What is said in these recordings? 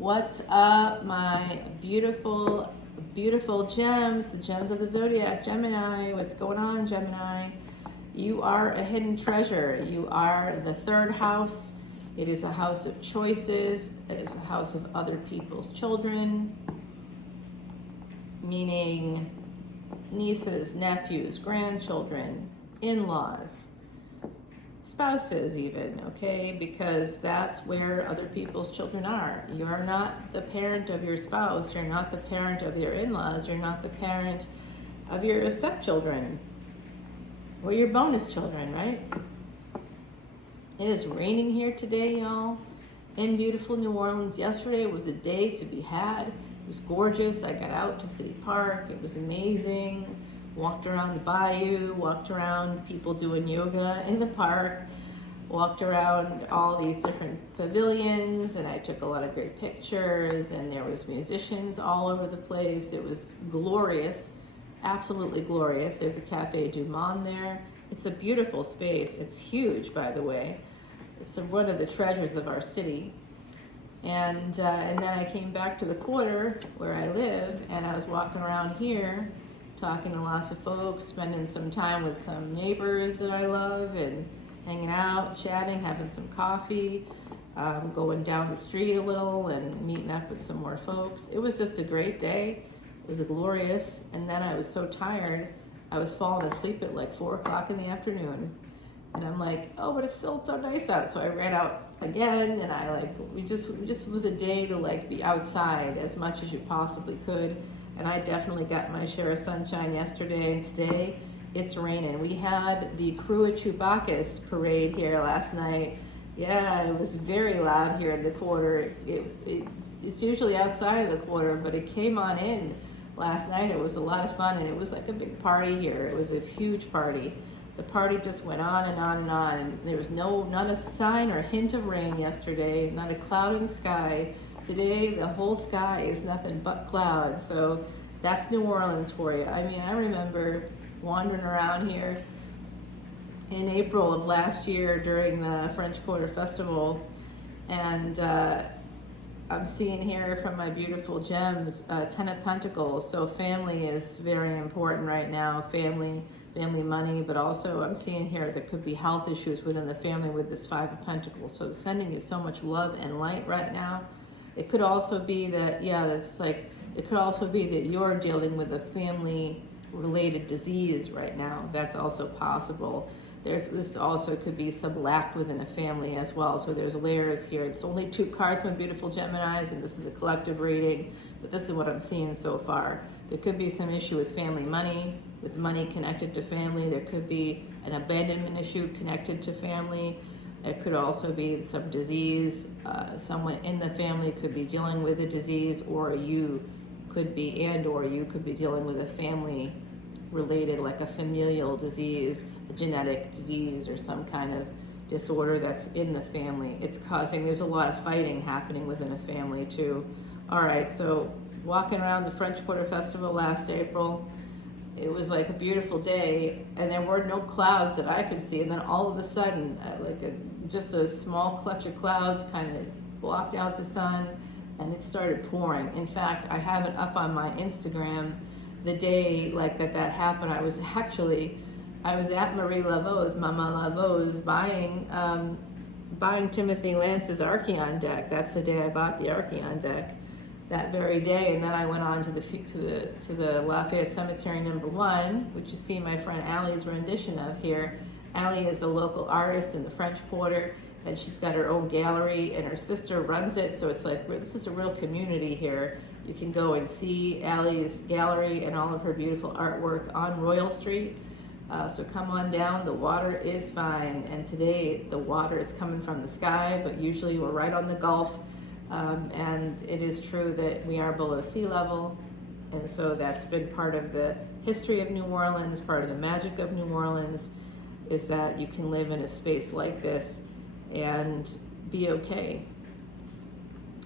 What's up, my beautiful, beautiful gems, the gems of the zodiac, Gemini? What's going on, Gemini? You are a hidden treasure. You are the third house. It is a house of choices. It is a house of other people's children, meaning nieces, nephews, grandchildren, in-laws, spouses even, okay? Because that's where other people's children are. You are not the parent of your spouse. You're not the parent of your in-laws. You're not the parent of your stepchildren or your bonus children, right? It is raining here today, y'all, in beautiful New Orleans. Yesterday was a day to be had. It was gorgeous. I got out to City Park. It was amazing. Walked around the bayou, walked around people doing yoga in the park, walked around all these different pavilions, and I took a lot of great pictures, and there was musicians all over the place. It was glorious, absolutely glorious. There's a Cafe du Monde there. It's a beautiful space. It's huge, by the way. It's one of the treasures of our city. And then I came back to the quarter where I live, and I was walking around here, talking to lots of folks, spending some time with some neighbors that I love, and hanging out, chatting, having some coffee, going down the street a little and meeting up with some more folks. It was just a great day. It was glorious. And then I was so tired, I was falling asleep at like 4 o'clock in the afternoon. And I'm like, oh, but it's still so nice out. So I ran out again, and we just was a day to like be outside as much as you possibly could. And I definitely got my share of sunshine yesterday, and today it's raining. We had the Crew of Chewbacca's parade here last night. Yeah, it was very loud here in the quarter. It's usually outside of the quarter, but it came on in last night. It was a lot of fun, and it was like a big party here. It was a huge party. The party just went on and on and on, and there was not a sign or hint of rain yesterday, not a cloud in the sky. Today, the whole sky is nothing but clouds, so that's New Orleans for you. I mean, I remember wandering around here in April of last year during the French Quarter Festival, and I'm seeing here from my beautiful gems, Ten of Pentacles. So family is very important right now, family money, but also I'm seeing here there could be health issues within the family with this Five of Pentacles. So sending you so much love and light right now. It could also be that, it could also be that you're dealing with a family-related disease right now. That's also possible. This also could be some lack within a family as well. So there's layers here. It's only 2 cards, my beautiful Geminis, and this is a collective reading, but this is what I'm seeing so far. There could be some issue with family money, with money connected to family. There could be an abandonment issue connected to family. It could also be some disease. Someone in the family could be dealing with a disease, or you could be dealing with a family related, like a familial disease, a genetic disease, or some kind of disorder that's in the family. There's a lot of fighting happening within a family too. All right, so walking around the French Quarter Festival last April, it was like a beautiful day, and there were no clouds that I could see, and then all of a sudden, just a small clutch of clouds kind of blocked out the sun, and it started pouring. In fact, I have it up on my Instagram. The day that happened, I was at Marie Laveau's, Mama Laveau's, buying Timothy Lance's Archeon deck. That's the day I bought the Archeon deck, that very day. And then I went on to the Lafayette Cemetery #1, which you see my friend Allie's rendition of here. Allie is a local artist in the French Quarter, and she's got her own gallery, and her sister runs it. So it's like, this is a real community here. You can go and see Allie's gallery and all of her beautiful artwork on Royal Street. So come on down. The water is fine, and today the water is coming from the sky, but usually we're right on the Gulf, and it is true that we are below sea level, and so that's been part of the history of New Orleans, part of the magic of New Orleans, is that you can live in a space like this and be okay.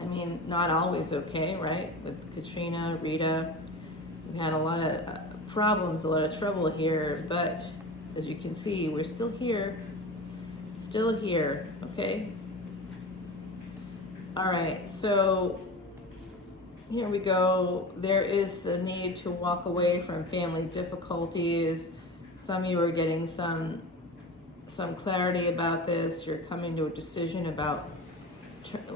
I mean, not always okay, right? With Katrina, Rita, we had a lot of problems, a lot of trouble here, but as you can see, we're still here, okay? All right, so Here we go. There is the need to walk away from family difficulties. Some of you are getting some clarity about this. You're coming to a decision about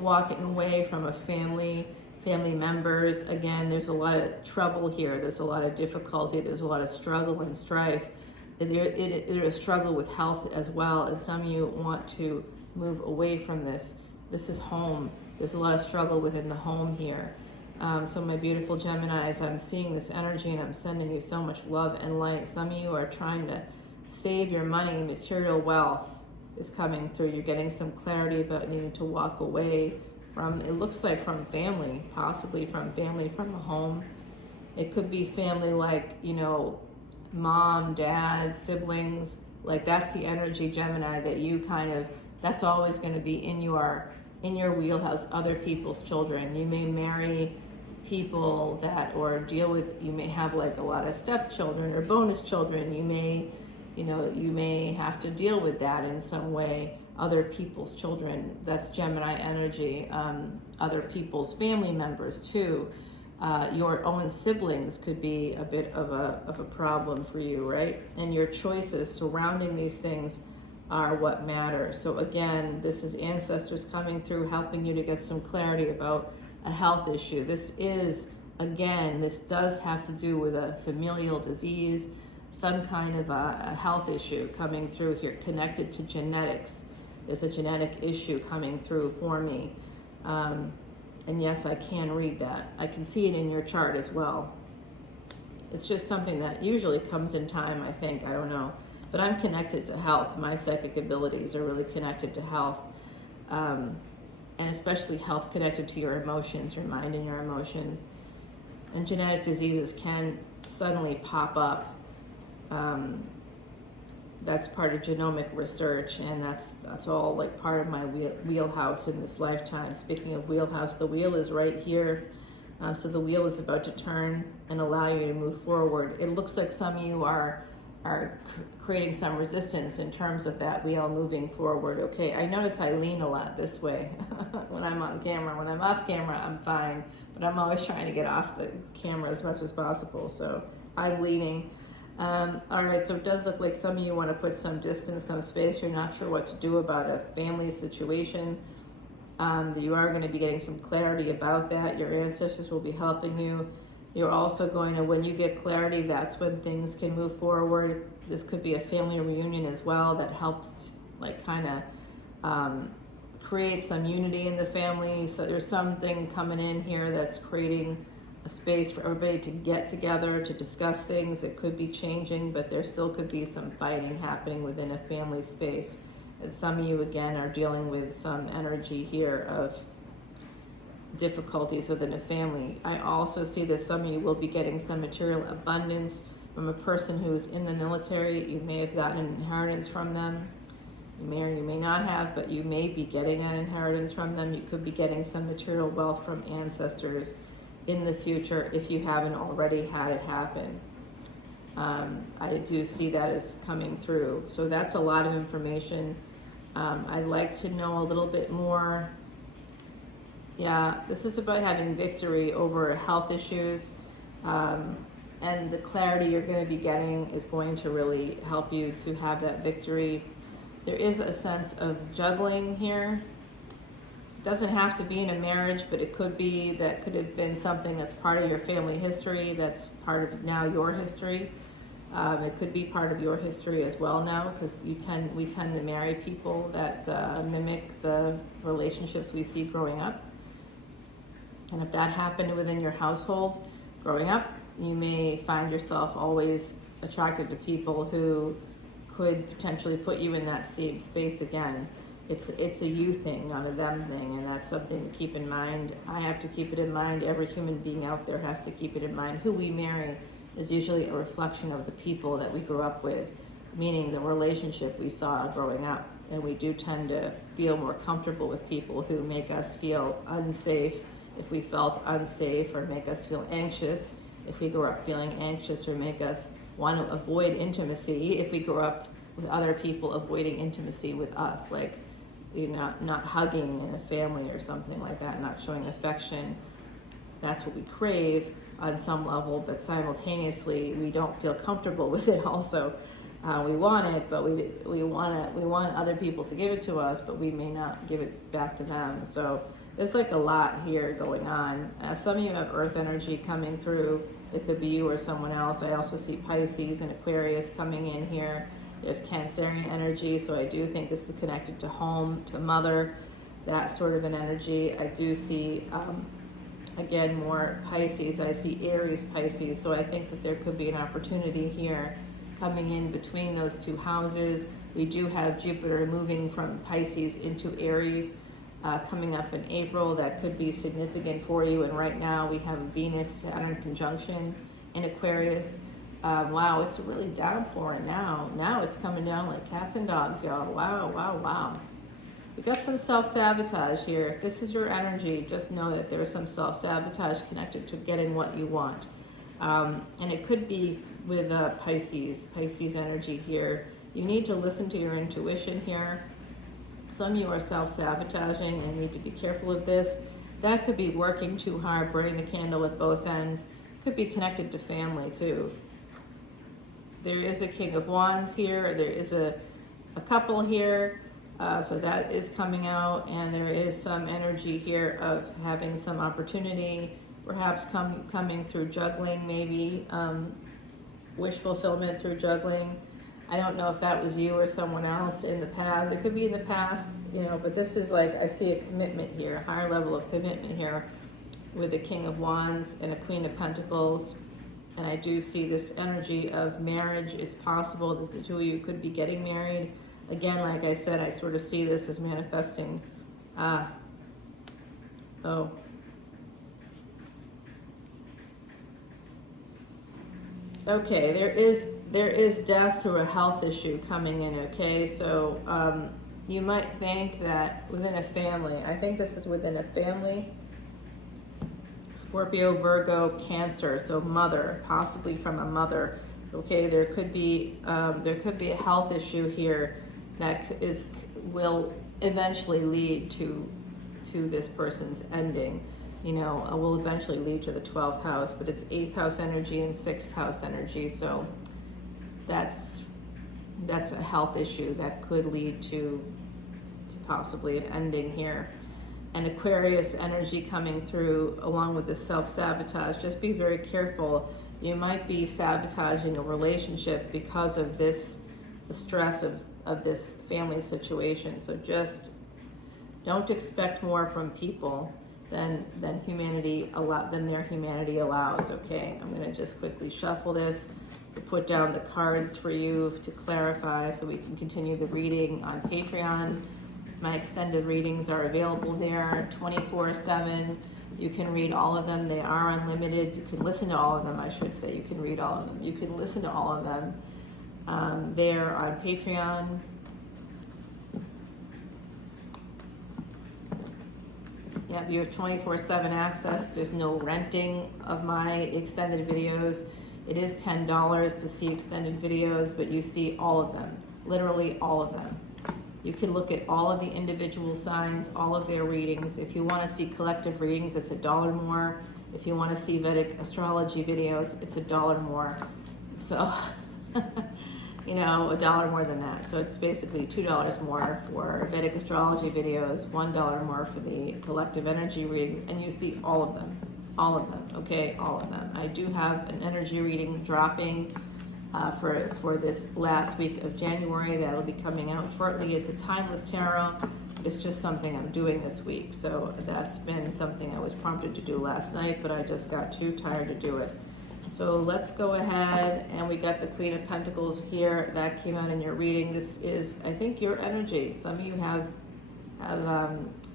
walking away from a family members. Again, there's a lot of trouble here. There's a lot of difficulty. There's a lot of struggle and strife. There's a struggle with health as well, and some of you want to move away from this. This is home. There's a lot of struggle within the home here. So my beautiful Geminis, I'm seeing this energy and I'm sending you so much love and light. Some of you are trying to save your money. Material wealth is coming through. You're getting some clarity about needing to walk away from, it looks like from family, possibly from family, from a home. It could be family like, you know, mom, dad, siblings. Like that's the energy, Gemini, that you kind of, that's always going to be in your wheelhouse, other people's children. You may marry people that, or deal with, you may have like a lot of stepchildren or bonus children. You may have to deal with that in some way. Other people's children, that's Gemini energy. Other people's family members too. Your own siblings could be a bit of a problem for you, right? And your choices surrounding these things are what matter. So again, this is ancestors coming through, helping you to get some clarity about a health issue. This does have to do with a familial disease, some kind of a health issue coming through here, connected to genetics. There's a genetic issue coming through for me. And yes, I can read that. I can see it in your chart as well. It's just something that usually comes in time, I think. I don't know. But I'm connected to health. My psychic abilities are really connected to health. And especially health connected to your emotions, your mind and your emotions. And genetic diseases can suddenly pop up. That's part of genomic research, and that's all like part of my wheelhouse in this lifetime. Speaking of wheelhouse, the wheel is right here. So the wheel is about to turn and allow you to move forward. It looks like some of you are creating some resistance in terms of that wheel moving forward. Okay, I notice I lean a lot this way when I'm on camera. When I'm off camera, I'm fine, but I'm always trying to get off the camera as much as possible. So I'm leaning. All right, so it does look like some of you want to put some distance, some space. You're not sure what to do about a family situation. You are going to be getting some clarity about that. Your ancestors will be helping you. You're also going to, when you get clarity, that's when things can move forward. This could be a family reunion as well that helps like kind of create some unity in the family. So there's something coming in here that's creating a space for everybody to get together to discuss things. It could be changing, but there still could be some fighting happening within a family space. And some of you, again, are dealing with some energy here of difficulties within a family. I also see that some of you will be getting some material abundance from a person who is in the military. You may have gotten an inheritance from them. You may or you may not have, but you may be getting an inheritance from them. You could be getting some material wealth from ancestors in the future if you haven't already had it happen. I do see that as coming through. So that's a lot of information. I'd like to know a little bit more. Yeah, this is about having victory over health issues. And the clarity you're going to be getting is going to really help you to have that victory. There is a sense of juggling here. Doesn't have to be in a marriage, but it could be, that could have been something that's part of your family history, that's part of now your history. It could be part of your history as well now, because we tend to marry people that mimic the relationships we see growing up. And if that happened within your household growing up, you may find yourself always attracted to people who could potentially put you in that same space again. It's a you thing, not a them thing, and that's something to keep in mind. I have to keep it in mind. Every human being out there has to keep it in mind. Who we marry is usually a reflection of the people that we grew up with, meaning the relationship we saw growing up. And we do tend to feel more comfortable with people who make us feel unsafe if we felt unsafe, or make us feel anxious if we grew up feeling anxious, or make us want to avoid intimacy if we grew up with other people avoiding intimacy with us, like not hugging in a family or something like that, not showing affection. that's what we crave on some level, but simultaneously we don't feel comfortable with it also. We want it, but we want other people to give it to us, but we may not give it back to them. So there's like a lot here going on. Some of you have earth energy coming through. It could be you or someone else. I also see Pisces and Aquarius coming in here. There's Cancerian energy, so I do think this is connected to home, to mother, that sort of an energy. I do see, again, more Pisces. I see Aries, Pisces, so I think that there could be an opportunity here coming in between those two houses. We do have Jupiter moving from Pisces into Aries coming up in April. That could be significant for you. And right now we have a Venus-Saturn conjunction in Aquarius. Wow, it's really downpouring now. Now it's coming down like cats and dogs, y'all. Wow, wow, wow. We got some self-sabotage here. If this is your energy, just know that there's some self-sabotage connected to getting what you want. And it could be with Pisces energy here. You need to listen to your intuition here. Some of you are self-sabotaging and need to be careful of this. That could be working too hard, burning the candle at both ends. Could be connected to family too. There is a King of Wands here. There is a couple here. So that is coming out, and there is some energy here of having some opportunity, perhaps coming through juggling, maybe wish fulfillment through juggling. I don't know if that was you or someone else in the past. It could be in the past, you know, but this is like, I see a commitment here, a higher level of commitment here with the King of Wands and a Queen of Pentacles. And I do see this energy of marriage. It's possible that the two of you could be getting married. Again, like I said, I sort of see this as manifesting. Okay, there is death through a health issue coming in, okay? So you might think that within a family, I think this is within a family, Scorpio, Virgo, Cancer, so mother, possibly from a mother, okay? There could be a health issue here that will eventually lead to this person's ending. You know, will eventually lead to the 12th house, but it's 8th house energy and 6th house energy, so that's a health issue that could lead to possibly an ending here. And Aquarius energy coming through along with the self-sabotage. Just be very careful. You might be sabotaging a relationship because of the stress of this family situation. So just don't expect more from people than their humanity allows. Okay, I'm going to just quickly shuffle this to put down the cards for you to clarify so we can continue the reading on Patreon. My extended readings are available there 24/7. You can read all of them. They are unlimited. You can listen to all of them, I should say. You can read all of them. You can listen to all of them. They're on Patreon. Yeah, you have 24/7 access. There's no renting of my extended videos. It is $10 to see extended videos, but you see all of them, literally all of them. You can look at all of the individual signs, all of their readings. If you want to see collective readings, it's $1 more. If you want to see Vedic Astrology videos, it's $1 more. So, you know, $1 more than that. So it's basically $2 more for Vedic Astrology videos, $1 more for the collective energy readings, and you see all of them, okay, all of them. I do have an energy reading dropping for this last week of January that'll be coming out shortly. It's a timeless tarot. It's just something I'm doing this week. So that's been something I was prompted to do last night, but I just got too tired to do it. So let's go ahead, and we got the Queen of Pentacles here. That came out in your reading. This is, I think, your energy. Some of you have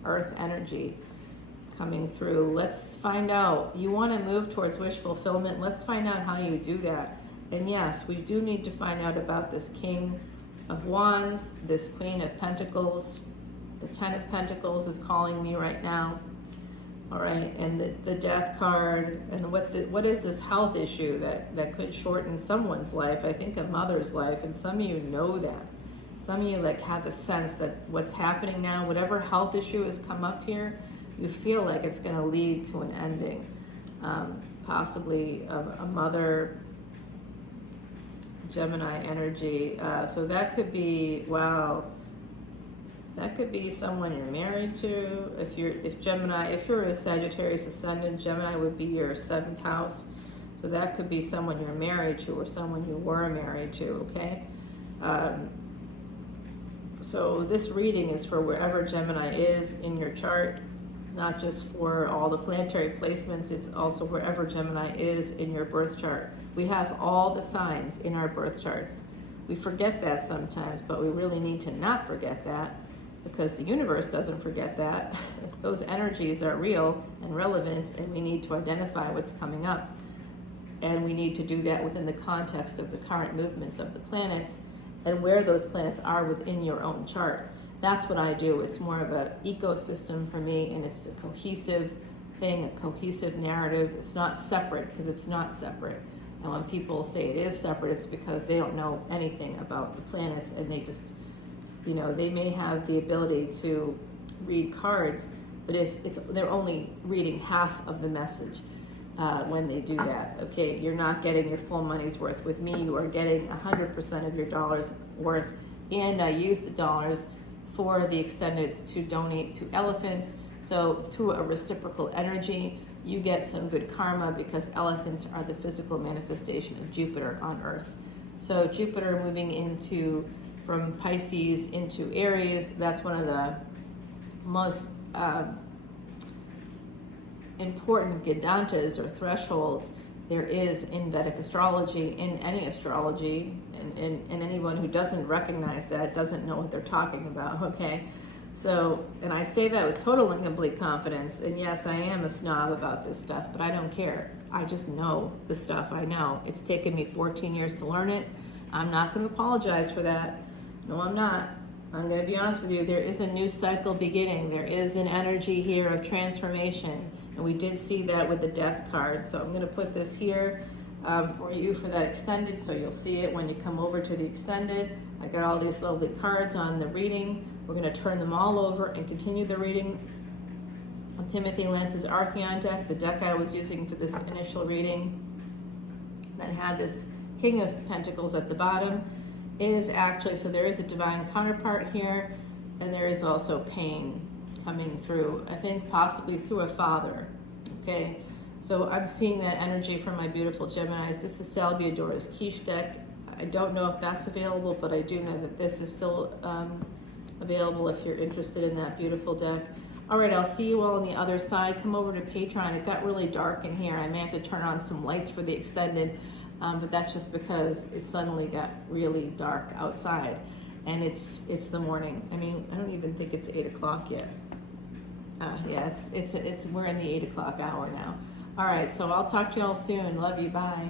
Earth energy coming through. Let's find out. You want to move towards wish fulfillment. Let's find out how you do that. And yes, we do need to find out about this King of Wands, this Queen of Pentacles. The Ten of Pentacles is calling me right now. All right, and the Death card, and what is this health issue that could shorten someone's life? I think a mother's life, and some of you know that. Some of you like have a sense that what's happening now, whatever health issue has come up here, you feel like it's going to lead to an ending. possibly a mother, Gemini energy. So that could be, wow, that could be someone you're married to. If you're a Sagittarius ascendant, Gemini would be your 7th house. So that could be someone you're married to or someone you were married to, okay? So this reading is for wherever Gemini is in your chart, not just for all the planetary placements, it's also wherever Gemini is in your birth chart. We have all the signs in our birth charts. We forget that sometimes, but we really need to not forget that, because the universe doesn't forget that. Those energies are real and relevant, and we need to identify what's coming up. And we need to do that within the context of the current movements of the planets and where those planets are within your own chart. That's what I do. It's more of an ecosystem for me, and it's a cohesive thing, a cohesive narrative. It's not separate, because it's not separate. And when people say it is separate, it's because they don't know anything about the planets, and they just, they may have the ability to read cards, but they're only reading half of the message when they do that. Okay, you're not getting your full money's worth. With me, you are getting 100% of your dollars worth, and I use the dollars for the extendeds to donate to elephants. So through a reciprocal energy, you get some good karma, because elephants are the physical manifestation of Jupiter on Earth. So Jupiter moving from Pisces into Aries, that's one of the most important Vedantas or thresholds there is in Vedic astrology, in any astrology, and anyone who doesn't recognize that doesn't know what they're talking about, okay? So, and I say that with total and complete confidence, and yes, I am a snob about this stuff, but I don't care. I just know the stuff I know. It's taken me 14 years to learn it. I'm not going to apologize for that. No, I'm not. I'm going to be honest with you. There is a new cycle beginning. There is an energy here of transformation. And we did see that with the death card. So I'm going to put this here for you for that extended, so you'll see it when you come over to the extended. I got all these lovely cards on the reading. We're going to turn them all over and continue the reading on Timothy Lance's Archeon deck, the deck I was using for this initial reading that had this King of Pentacles at the bottom. Is actually, so there is a divine counterpart here, and there is also pain coming through, I think possibly through a father, okay? So I'm seeing that energy from my beautiful Geminis. This is Salviadora's Quiche deck. I don't know if that's available, but I do know that this is still available if you're interested in that beautiful deck. All right, I'll see you all on the other side. Come over to Patreon. It got really dark in here. I may have to turn on some lights for the extended. But that's just because it suddenly got really dark outside, and it's the morning. I mean, I don't even think it's 8 o'clock yet. Yeah, we're in the 8 o'clock hour now. All right, so I'll talk to y'all soon. Love you. Bye.